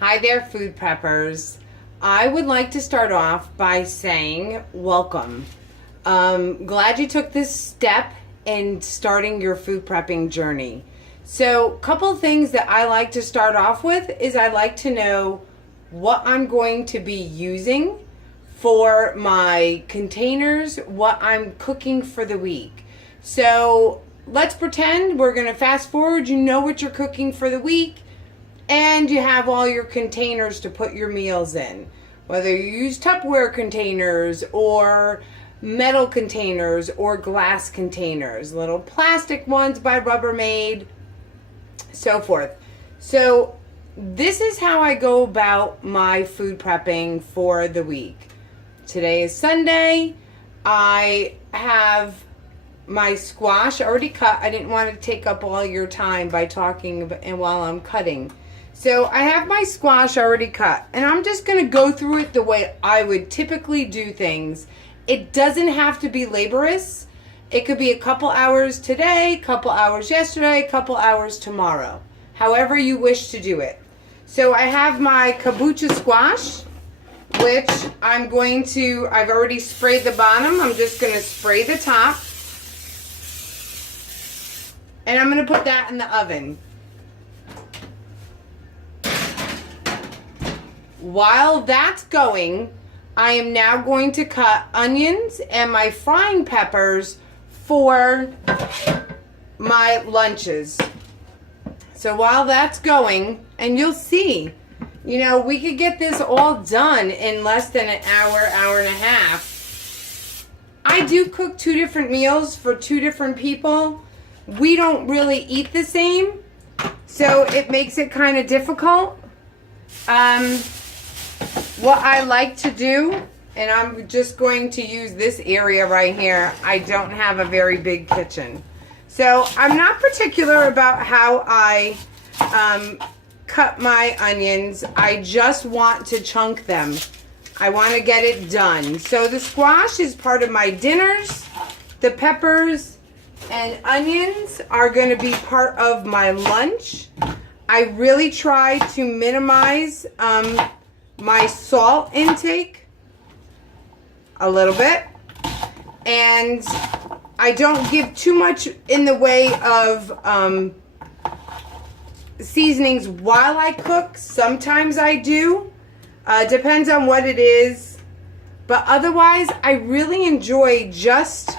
Hi there, food preppers. I would like to start off by saying welcome. Glad you took this step in starting your food prepping journey. So, a couple things that I like to start off with is I like to know what I'm going to be using for my containers, what I'm cooking for the week. So, let's pretend we're going to fast forward. You know what you're cooking for the week, and you have all your containers to put your meals in. Whether you use Tupperware containers or metal containers or glass containers, little plastic ones by Rubbermaid, so forth. So this is how I go about my food prepping for the week. Today is Sunday. I have my squash already cut. I didn't want to take up all your time by talking and while I'm cutting. So I have my squash already cut, and I'm just going to go through it the way I would typically do things. It doesn't have to be laborious. It could be a couple hours today, couple hours yesterday, couple hours tomorrow. However you wish to do it. So I have my kabocha squash, which I've already sprayed the bottom. I'm just going to spray the top. And I'm going to put that in the oven. While that's going, I am now going to cut onions and my frying peppers for my lunches. So while that's going, and you'll see, we could get this all done in less than an hour, hour and a half. I do cook 2 different meals for 2 different people. We don't really eat the same, so it makes it kind of difficult. What I like to do, and I'm just going to use this area right here. I don't have a very big kitchen. So I'm not particular about how I cut my onions. I just want to chunk them. I want to get it done. So the squash is part of my dinners. The peppers and onions are going to be part of my lunch. I really try to minimize my salt intake a little bit, and I don't give too much in the way of seasonings while I cook. Sometimes I do, depends on what it is, but otherwise I really enjoy it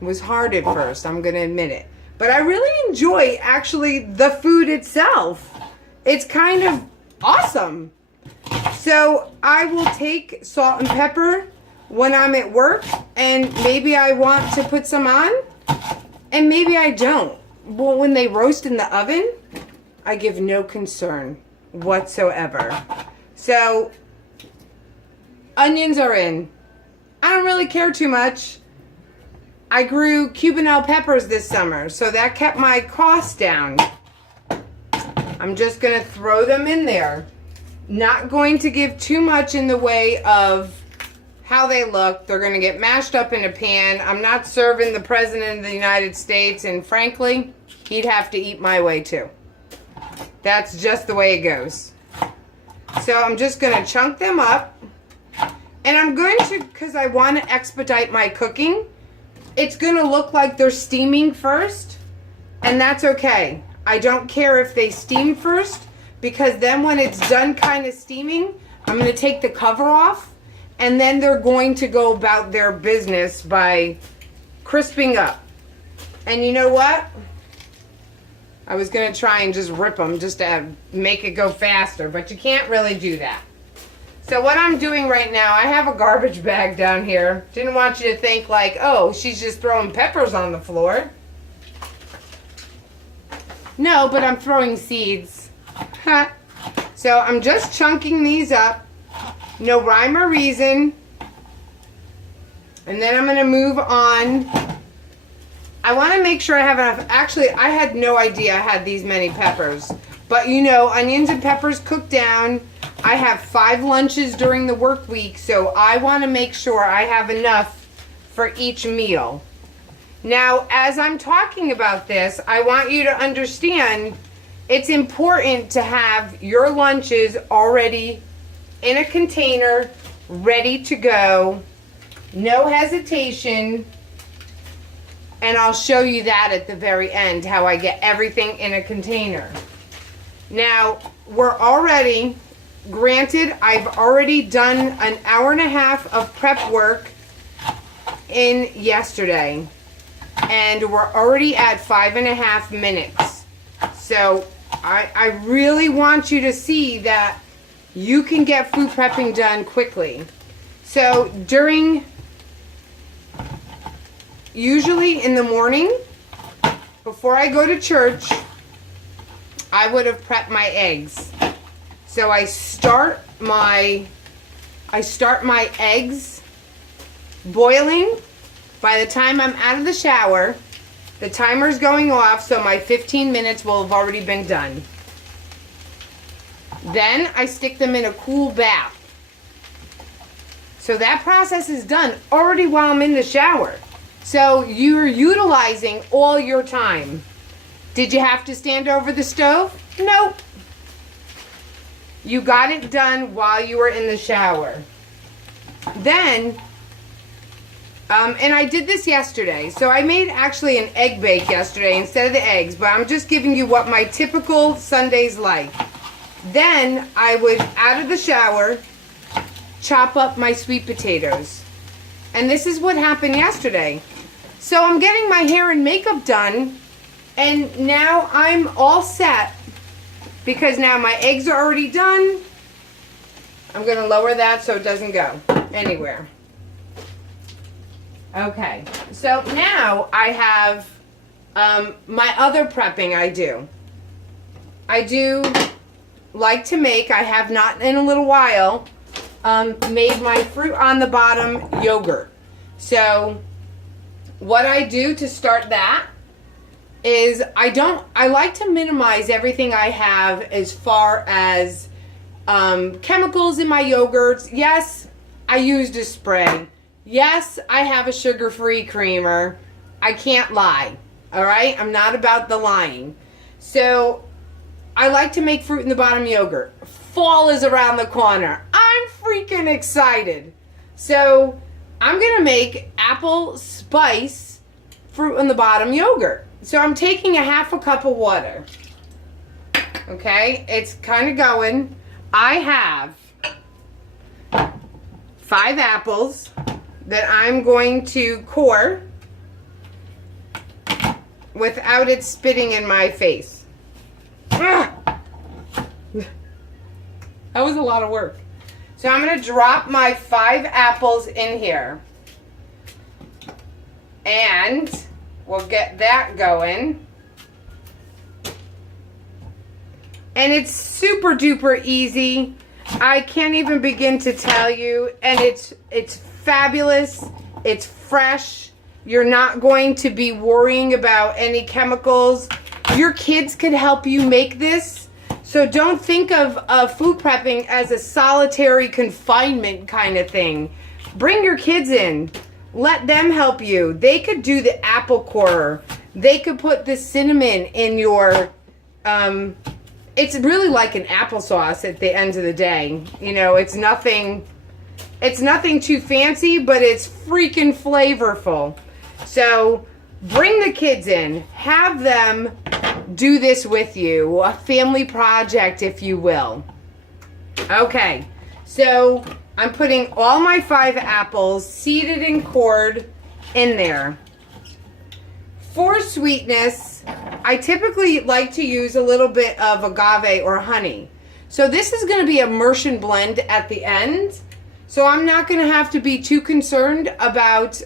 was hard at first, I'm gonna admit it, but I really enjoy actually the food itself. It's kind of awesome. So I will take salt and pepper when I'm at work, and maybe I want to put some on, and maybe I don't. Well, when they roast in the oven, I give no concern whatsoever. So onions are in. I don't really care too much. I grew Cubanelle peppers this summer, so that kept my costs down. I'm just going to throw them in there. Not going to give too much in the way of how they look. They're going to get mashed up in a pan. I'm not serving the President of the United States, and frankly, he'd have to eat my way too. That's just the way it goes. So I'm just going to chunk them up. And I'm going to, because I want to expedite my cooking, it's going to look like they're steaming first, and that's okay. I don't care if they steam first, because then when it's done kind of steaming, I'm going to take the cover off, and then they're going to go about their business by crisping up. And you know what? I was going to try and just rip them just to make it go faster, but you can't really do that. So what I'm doing right now, I have a garbage bag down here. Didn't want you to think like, oh, she's just throwing peppers on the floor. No, but I'm throwing seeds. So I'm just chunking these up. No rhyme or reason. And then I'm going to move on. I want to make sure I have enough. Actually, I had no idea I had these many peppers. But onions and peppers cook down. I have 5 lunches during the work week, so I want to make sure I have enough for each meal. Now, as I'm talking about this, I want you to understand it's important to have your lunches already in a container, ready to go. No hesitation. And I'll show you that at the very end, how I get everything in a container. Now, we're already, granted, I've already done an hour and a half of prep work in yesterday. And we're already at 5.5 minutes. So, I really want you to see that you can get food prepping done quickly. So, usually in the morning, before I go to church, I would have prepped my eggs. So I start my eggs boiling. By the time I'm out of the shower, the timer's going off, so my 15 minutes will have already been done. Then I stick them in a cool bath. So that process is done already while I'm in the shower. So you're utilizing all your time. Did you have to stand over the stove? Nope. You got it done while you were in the shower. Then, and I did this yesterday. So I made actually an egg bake yesterday instead of the eggs, but I'm just giving you what my typical Sunday's like. Then I would, out of the shower, chop up my sweet potatoes. And this is what happened yesterday. So I'm getting my hair and makeup done, and now I'm all set because now my eggs are already done. I'm going to lower that so it doesn't go anywhere. Okay, so now I have my other prepping I do. I do like to make, I have not in a little while, made my fruit on the bottom yogurt. So what I do to start that is I like to minimize everything I have as far as chemicals in my yogurts. Yes, I used a spray. Yes, I have a sugar-free creamer. I can't lie. All right? I'm not about the lying. So I like to make fruit in the bottom yogurt. Fall is around the corner. I'm freaking excited. So I'm going to make apple spice fruit in the bottom yogurt. So I'm taking a half a cup of water. Okay? It's kind of going. I have 5 apples that I'm going to core without it spitting in my face. Ah! That was a lot of work. So I'm going to drop my 5 apples in here. And we'll get that going. And it's super duper easy. I can't even begin to tell you. And it's fabulous. It's fresh. You're not going to be worrying about any chemicals. Your kids could help you make this. So don't think of food prepping as a solitary confinement kind of thing. Bring your kids in. Let them help you. They could do the apple corer. They could put the cinnamon in your, it's really like an applesauce at the end of the day. You know, it's nothing too fancy, but it's freaking flavorful. So bring the kids in. Have them do this with you. A family project, if you will. Okay, so I'm putting all my 5 apples, seeded and cored, in there. For sweetness, I typically like to use a little bit of agave or honey. So this is going to be a immersion blend at the end. So I'm not going to have to be too concerned about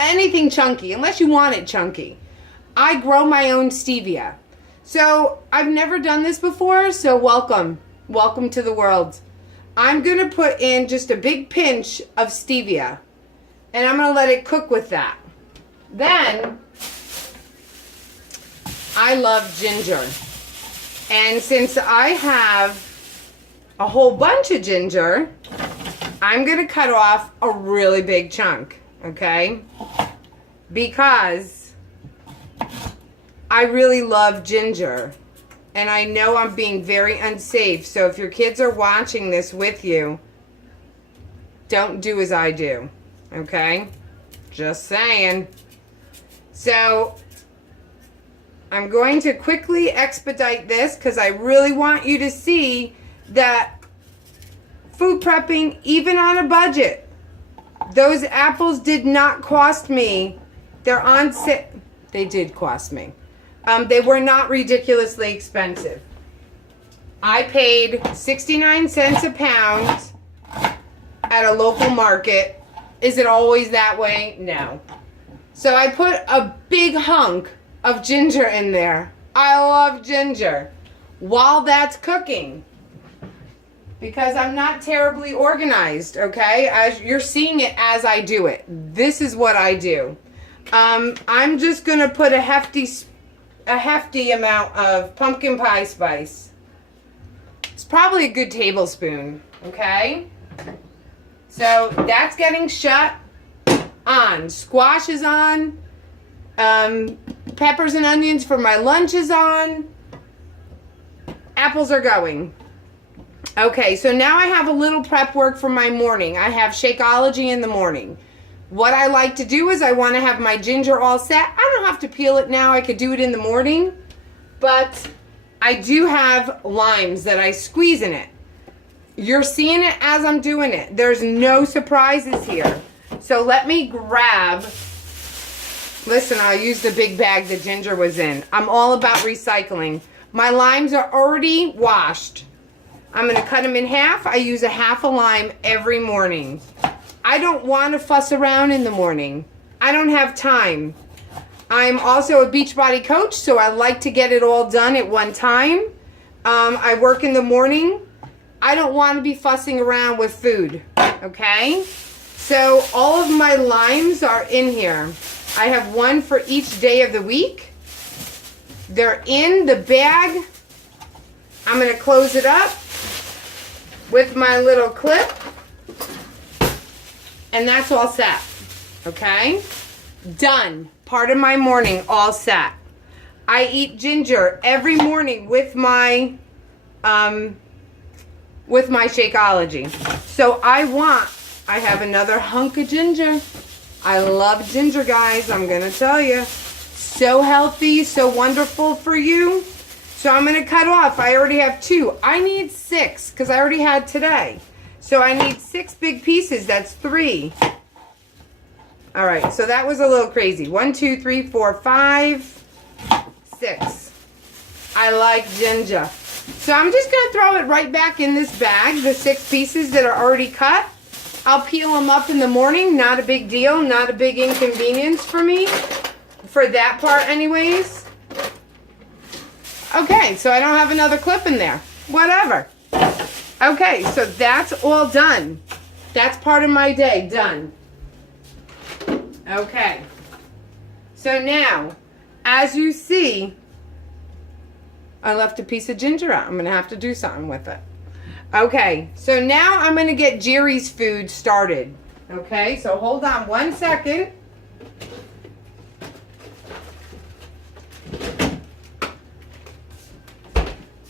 anything chunky, unless you want it chunky. I grow my own stevia. So I've never done this before, so welcome. Welcome to the world. I'm going to put in just a big pinch of stevia, and I'm going to let it cook with that. Then, I love ginger. And since I have a whole bunch of ginger, I'm going to cut off a really big chunk, okay? Because I really love ginger. And I know I'm being very unsafe. So if your kids are watching this with you, don't do as I do. Okay? Just saying. So I'm going to quickly expedite this because I really want you to see that food prepping, even on a budget, those apples did not cost me. They're on sale. They did cost me. They were not ridiculously expensive. I paid 69 cents a pound at a local market. Is it always that way? No. So I put a big hunk of ginger in there. I love ginger. While that's cooking, because I'm not terribly organized, okay? As you're seeing it as I do it. This is what I do. I'm just gonna put a hefty amount of pumpkin pie spice. It's probably a good tablespoon, okay? So that's getting shut on. Squash is on. Peppers and onions for my lunch is on. Apples are going. Okay, so now I have a little prep work for my morning. I have Shakeology in the morning. What I like to do is I want to have my ginger all set. I don't have to peel it now. I could do it in the morning. But I do have limes that I squeeze in it. You're seeing it as I'm doing it. There's no surprises here. So let me grab... Listen, I'll use the big bag the ginger was in. I'm all about recycling. My limes are already washed. I'm going to cut them in half. I use a half a lime every morning. I don't want to fuss around in the morning. I don't have time. I'm also a Beachbody coach, so I like to get it all done at one time. I work in the morning. I don't want to be fussing around with food, okay? So all of my limes are in here. I have one for each day of the week. They're in the bag. I'm going to close it up with my little clip. And that's all set. Okay? Done. Part of my morning all set. I eat ginger every morning with my Shakeology. So I have another hunk of ginger. I love ginger, guys. I'm going to tell you. So healthy, so wonderful for you. So I'm going to cut off. I already have 2. I need 6 because I already had today. So I need 6 big pieces. That's 3. All right, so that was a little crazy. 1, 2, 3, 4, 5, 6. I like ginger. So I'm just going to throw it right back in this bag, the 6 pieces that are already cut. I'll peel them up in the morning. Not a big deal. Not a big inconvenience for me. For that part anyways. Okay, so I don't have another clip in there. Whatever. Okay, so that's all done. That's part of my day done. Okay. So now, as you see, I left a piece of ginger out. I'm going to have to do something with it. Okay, so now I'm going to get Jerry's food started. Okay, so hold on 1 second.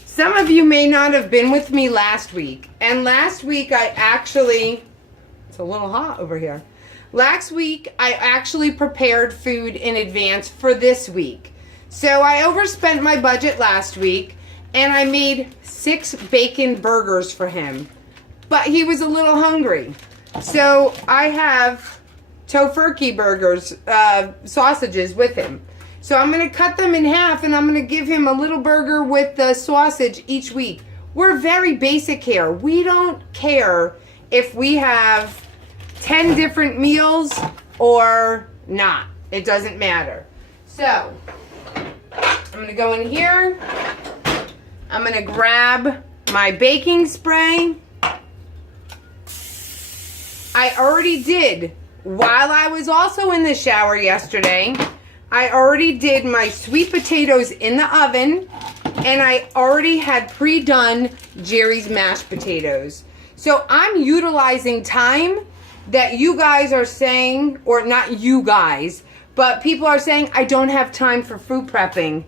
Some of you may not have been with me last week. And last week I actually, it's a little hot over here. Last week I actually prepared food in advance for this week. So I overspent my budget last week and I made 6 bacon burgers for him. But he was a little hungry. So I have tofurkey burgers, sausages with him. So I'm going to cut them in half and I'm going to give him a little burger with the sausage each week. We're very basic here. We don't care if we have 10 different meals or not. It doesn't matter. So I'm going to go in here. I'm going to grab my baking spray. I already did, while I was also in the shower yesterday, I already did my sweet potatoes in the oven, and I already had pre-done Jerry's mashed potatoes. So I'm utilizing time that you guys are saying, or not you guys, But people are saying I don't have time for food prepping.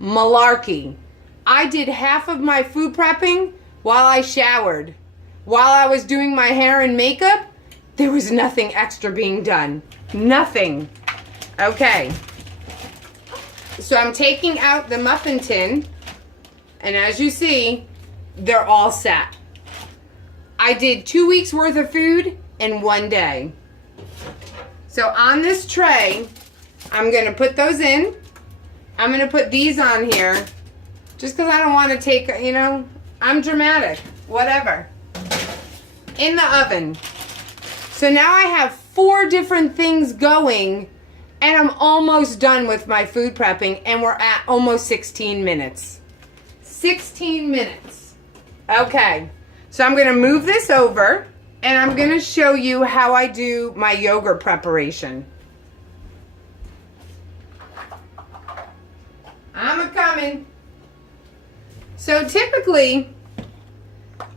Malarkey. I did half of my food prepping while I showered. While I was doing my hair and makeup, there was nothing extra being done. Nothing. Okay. So I'm taking out the muffin tin, and as you see, they're all set. I did 2 weeks worth of food in 1 day. So on this tray, I'm going to put those in. I'm going to put these on here just because I don't want to take, you know, I'm dramatic. Whatever. In the oven. So now I have 4 different things going, and I'm almost done with my food prepping, and we're at almost 16 minutes. 16 minutes. Okay. So I'm going to move this over, and I'm going to show you how I do my yogurt preparation. I'm a-coming. So typically,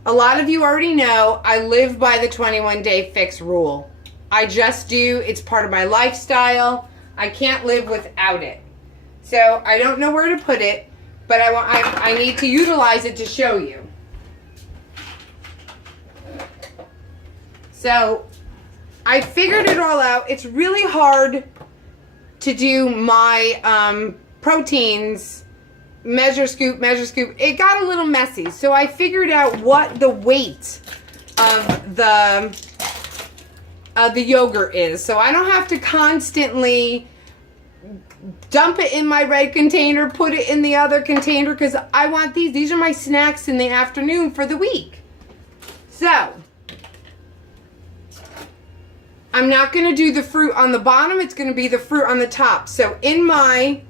a lot of you already know I live by the 21-day fix rule. I just do. It's part of my lifestyle. I can't live without it. So I don't know where to put it, but I need to utilize it to show you. So I figured it all out. It's really hard to do my proteins, measure scoop. It got a little messy. So I figured out what the weight of the yogurt is. So I don't have to constantly dump it in my red container, put it in the other container, because I want these. These are my snacks in the afternoon for the week. So I'm not going to do the fruit on the bottom. It's going to be the fruit on the top. So in my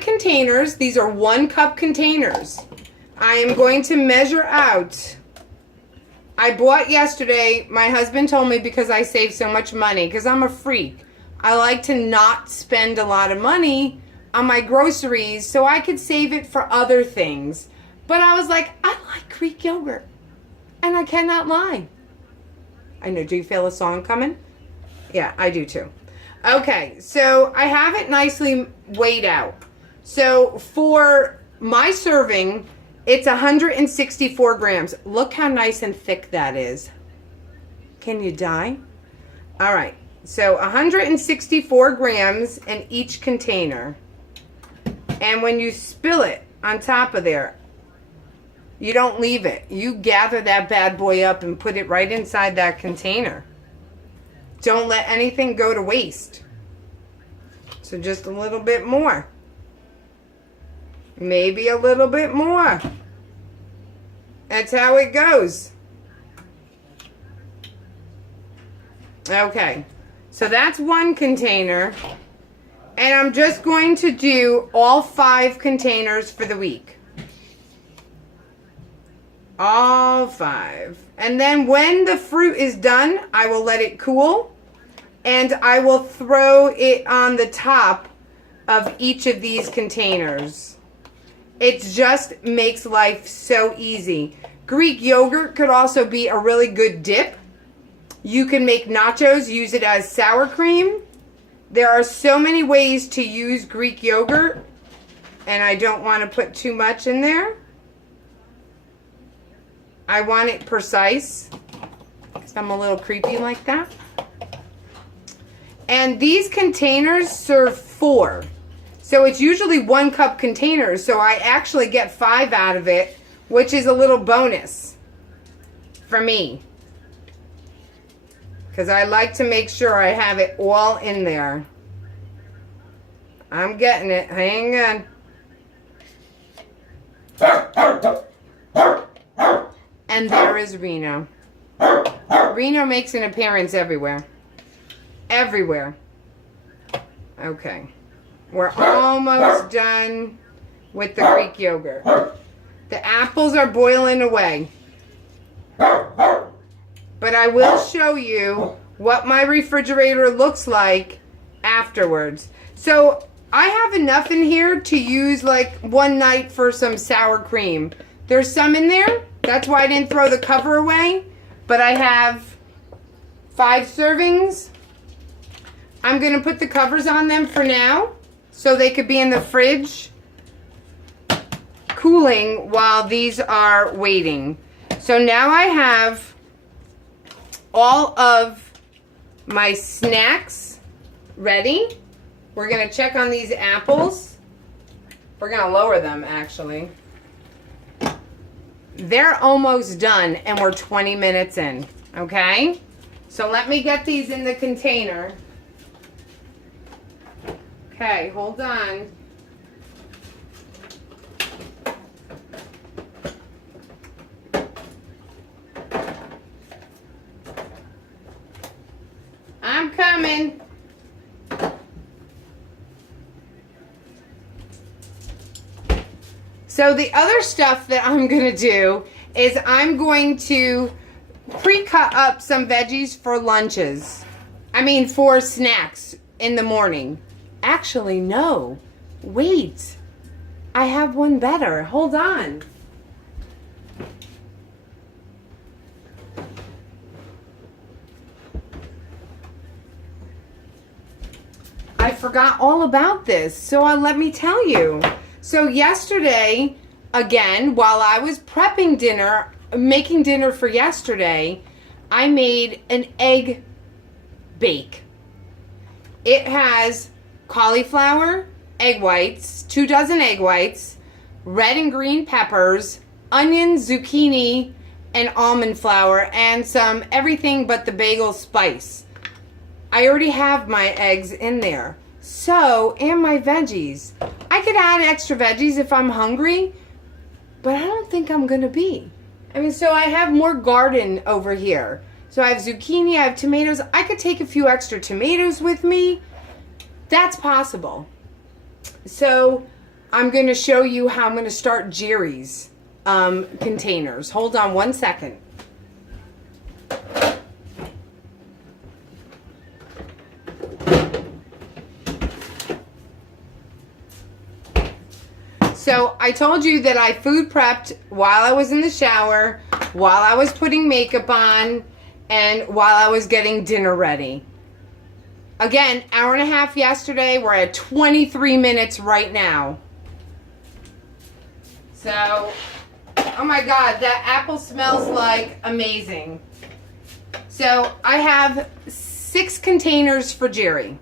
containers, these are 1 cup containers. I am going to measure out. I bought yesterday, my husband told me, because I save so much money, because I'm a freak. I like to not spend a lot of money on my groceries so I could save it for other things. But I was like, I like Greek yogurt. And I cannot lie. I know, do you feel a song coming? Yeah, I do too. Okay, so I have it nicely weighed out. So for my serving, it's 164 grams. Look how nice and thick that is. Can you die? All right, so 164 grams in each container. And when you spill it on top of there, you don't leave it. You gather that bad boy up and put it right inside that container. Don't let anything go to waste. So just a little bit more. Maybe a little bit more. That's how it goes. Okay. So that's 1 container. And I'm just going to do all 5 containers for the week. All 5. And then when the fruit is done, I will let it cool. And I will throw it on the top of each of these containers. It just makes life so easy. Greek yogurt could also be a really good dip. You can make nachos, use it as sour cream. There are so many ways to use Greek yogurt. And I don't want to put too much in there. I want it precise, because I'm a little creepy like that. And these containers serve 4. So it's usually 1 cup containers, so I actually get 5 out of it, which is a little bonus for me. Because I like to make sure I have it all in there. I'm getting it. Hang on. And there is Reno. Reno makes an appearance everywhere. Everywhere. Okay. We're almost done with the Greek yogurt. The apples are boiling away. But I will show you what my refrigerator looks like afterwards. So I have enough in here to use like one night for some sour cream. There's some in there. That's why I didn't throw the cover away. But I have 5 servings. I'm going to put the covers on them for now so they could be in the fridge cooling while these are waiting. So now I have all of my snacks ready. We're going to check on these apples. We're going to lower them, actually. They're almost done, and we're 20 minutes in, okay? So let me get these in the container. Okay, hold on. I'm coming. So the other stuff that I'm going to do is I'm going to pre-cut up some veggies for lunches. For snacks in the morning. Actually, no. Wait. I have one better. Hold on. I forgot all about this, so let me tell you. So yesterday, again, while I was prepping dinner, making dinner for yesterday, I made an egg bake. It has cauliflower, egg whites, 2 dozen egg whites, red and green peppers, onion, zucchini, and almond flour, and some everything but the bagel spice. I already have my eggs in there. So, and my veggies. I could add extra veggies if I'm hungry, but I don't think I'm going to be. So I have more garden over here. So I have zucchini, I have tomatoes. I could take a few extra tomatoes with me. That's possible. So I'm going to show you how I'm going to start Jerry's containers. Hold on one second. So I told you that I food prepped while I was in the shower, while I was putting makeup on, and while I was getting dinner ready. Again, hour and a half yesterday. We're at 23 minutes right now. So, oh my God, that apple smells like amazing. So I have 6 containers for Jerry.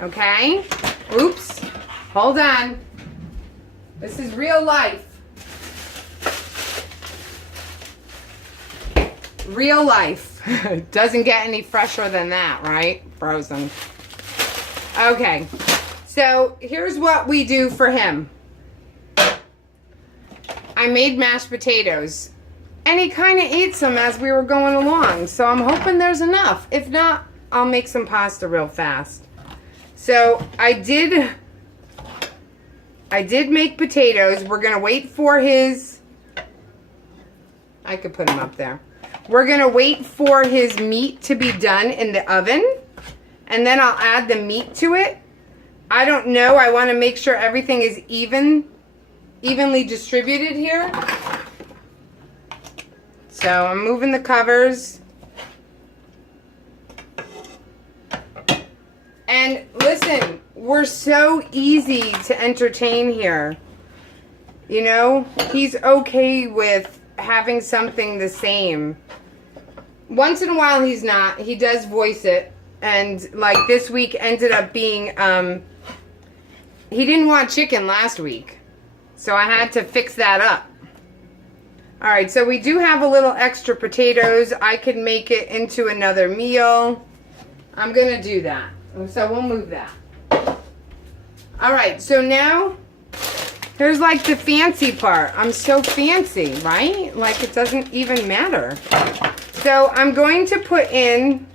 Okay? Oops. Hold on. This is real life. Real life. Doesn't get any fresher than that, right? Frozen. Okay. So here's what we do for him. I made mashed potatoes. And he kind of ate some as we were going along. So I'm hoping there's enough. If not, I'll make some pasta real fast. So I did make potatoes. We're going to wait for his... I could put him up there. We're going to wait for his meat to be done in the oven. And then I'll add the meat to it. I don't know. I want to make sure everything is evenly distributed here. So I'm moving the covers. And listen, we're so easy to entertain here. You know, he's okay with having something the same. Once in a while he's not. He does voice it. And like this week ended up being, he didn't want chicken last week. So I had to fix that up. Alright, so we do have a little extra potatoes. I could make it into another meal. I'm going to do that. So we'll move that. Alright, so now, here's like the fancy part. I'm so fancy, right? Like it doesn't even matter. So I'm going to put in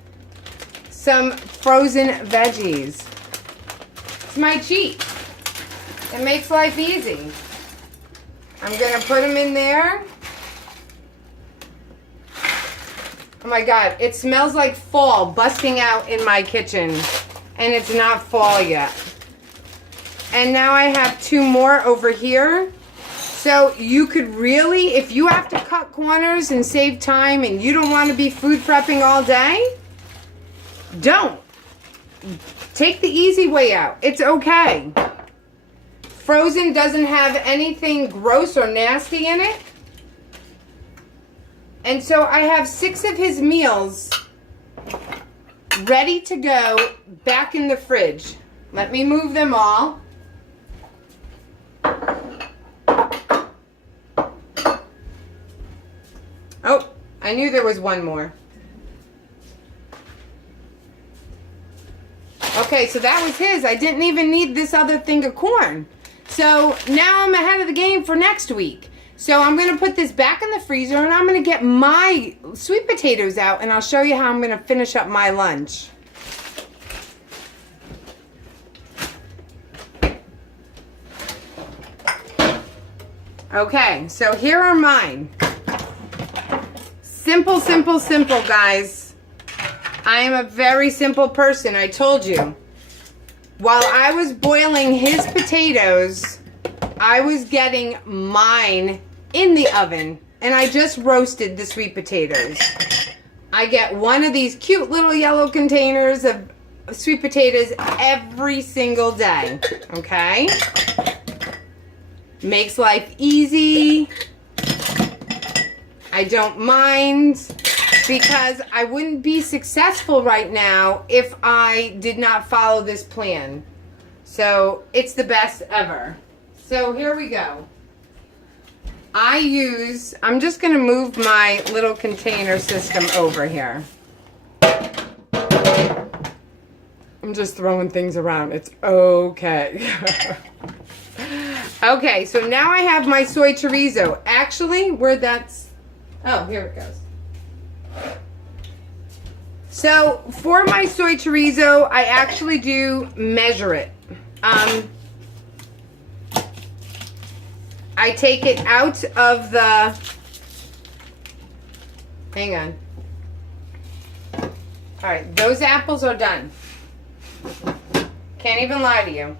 some frozen veggies. It's my cheat. It makes life easy. I'm going to put them in there. Oh my God, it smells like fall busting out in my kitchen. And it's not fall yet. And now I have 2 more over here. So you could really, if you have to cut corners and save time and you don't want to be food prepping all day, don't. take the easy way out. It's okay. Frozen doesn't have anything gross or nasty in it. And so I have 6 of his meals ready to go back in the fridge. Let me move them all. Oh, I knew there was one more. Okay, so that was his. I didn't even need this other thing of corn. So now I'm ahead of the game for next week. So I'm going to put this back in the freezer and I'm going to get my sweet potatoes out and I'll show you how I'm going to finish up my lunch. Okay, so here are mine. Simple, simple, simple, guys. I am a very simple person, I told you. While I was boiling his potatoes, I was getting mine in the oven, and I just roasted the sweet potatoes. I get one of these cute little yellow containers of sweet potatoes every single day, okay? Makes life easy. I don't mind because I wouldn't be successful right now if I did not follow this plan. So it's the best ever. So here we go. I'm just going to move my little container system over here. I'm just throwing things around. It's okay. Okay, so now I have my soy chorizo. Actually, oh, here it goes. So for my soy chorizo, I actually do measure it. I take it out of the, hang on. All right, those apples are done. Can't even lie to you.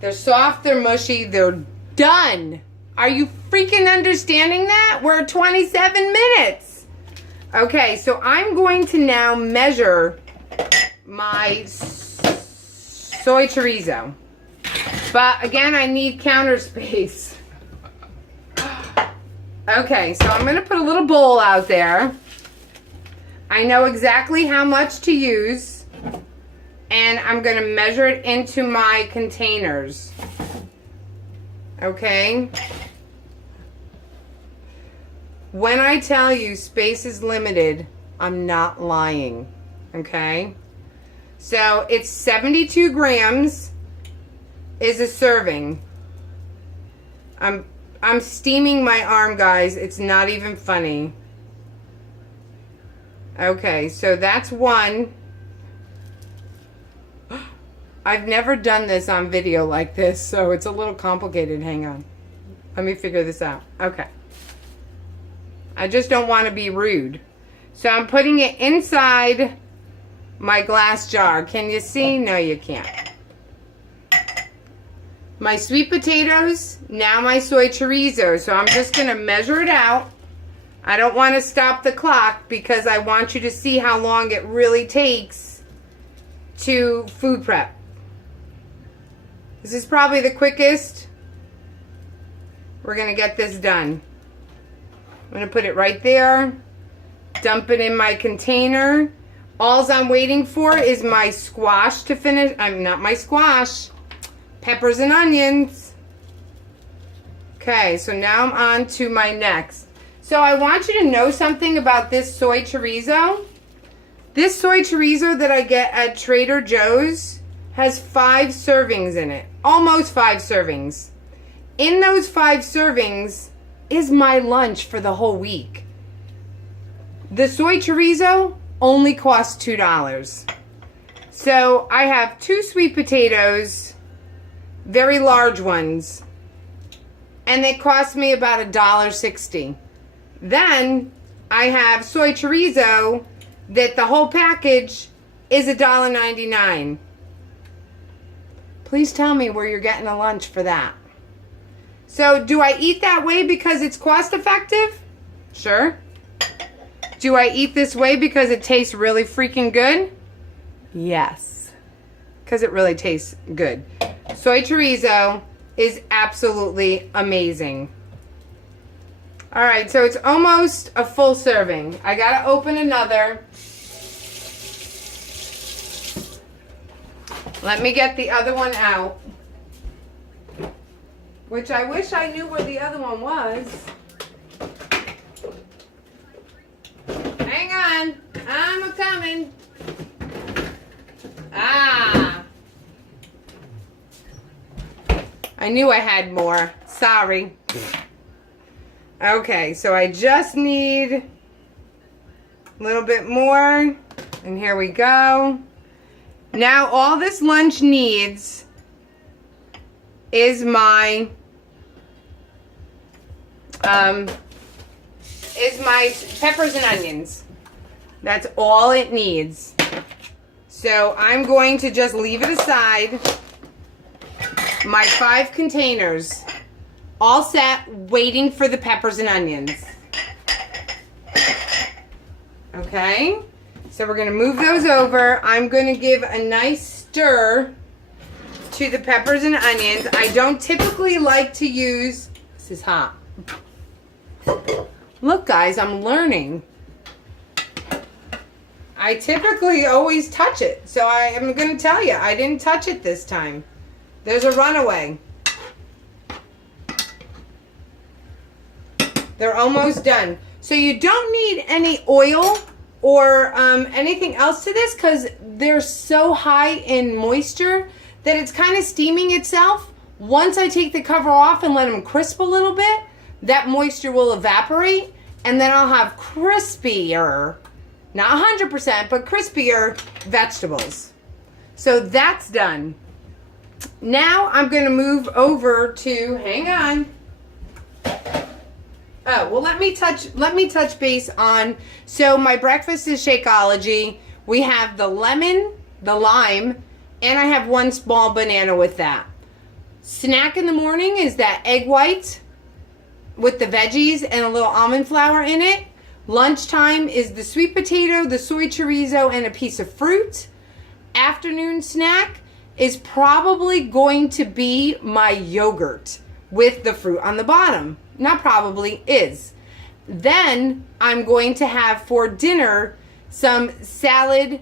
They're soft, they're mushy, they're done. Are you freaking understanding that? We're at 27 minutes. Okay, so I'm going to now measure my soy chorizo. But again, I need counter space. Okay, so I'm going to put a little bowl out there. I know exactly how much to use. And I'm going to measure it into my containers. Okay? When I tell you space is limited, I'm not lying. Okay? So it's 72 grams is a serving. I'm steaming my arm, guys. It's not even funny. Okay, so that's one. I've never done this on video like this, so it's a little complicated. Hang on. Let me figure this out. Okay. I just don't want to be rude. So I'm putting it inside my glass jar. Can you see? No, you can't. My sweet potatoes, now my soy chorizo. So I'm just going to measure it out. I don't want to stop the clock because I want you to see how long it really takes to food prep. This is probably the quickest. We're going to get this done. I'm going to put it right there. Dump it in my container. All I'm waiting for is my squash to finish. Not my squash. Peppers and onions. Okay, so now I'm on to my next. So I want you to know something about this soy chorizo. This soy chorizo that I get at Trader Joe's has 5 servings in it. Almost 5 servings. In those 5 servings is my lunch for the whole week. The soy chorizo only costs $2. So I have 2 sweet potatoes, very large ones, and they cost me about $1.60. Then I have soy chorizo that the whole package is $1.99. Please tell me where you're getting a lunch for that. So do I eat that way because it's cost effective? Sure. Do I eat this way because it tastes really freaking good? Yes. Because it really tastes good. Soy chorizo is absolutely amazing. All right, so it's almost a full serving. I got to open another. Let me get the other one out. Which I wish I knew where the other one was. Hang on. I'm a-coming. Ah. I knew I had more. Sorry. Okay, so I just need a little bit more. And here we go. Now all this lunch needs is my peppers and onions. That's all it needs. So I'm going to just leave it aside. My 5 containers all set, waiting for the peppers and onions. Okay, so we're going to move those over. I'm going to give a nice stir to the peppers and onions. I don't typically like to use, this is hot. Look guys, I'm learning. I typically always touch it. So I am going to tell you, I didn't touch it this time. There's a runaway. They're almost done. So you don't need any oil or anything else to this because they're so high in moisture that it's kind of steaming itself. Once I take the cover off and let them crisp a little bit, that moisture will evaporate and then I'll have crispier, not 100%, but crispier vegetables. So that's done. Now I'm going to move over to, hang on. Oh, well, let me touch base on, so my breakfast is Shakeology. We have the lemon, the lime, and I have 1 small banana with that. Snack in the morning is that egg white with the veggies and a little almond flour in it. Lunchtime is the sweet potato, the soy chorizo, and a piece of fruit. Afternoon snack is probably going to be my yogurt with the fruit on the bottom. Not probably, is. Then I'm going to have for dinner some salad,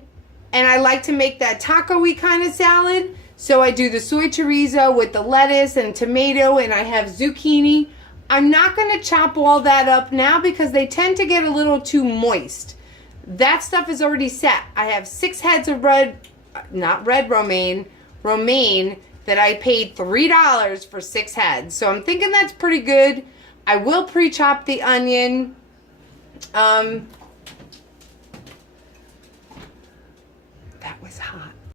and I like to make that taco-y kind of salad. So I do the soy chorizo with the lettuce and tomato, and I have zucchini. I'm not going to chop all that up now because they tend to get a little too moist. That stuff is already set. I have 6 heads of romaine that I paid $3 for 6 heads. So I'm thinking that's pretty good. I will pre-chop the onion. That was hot.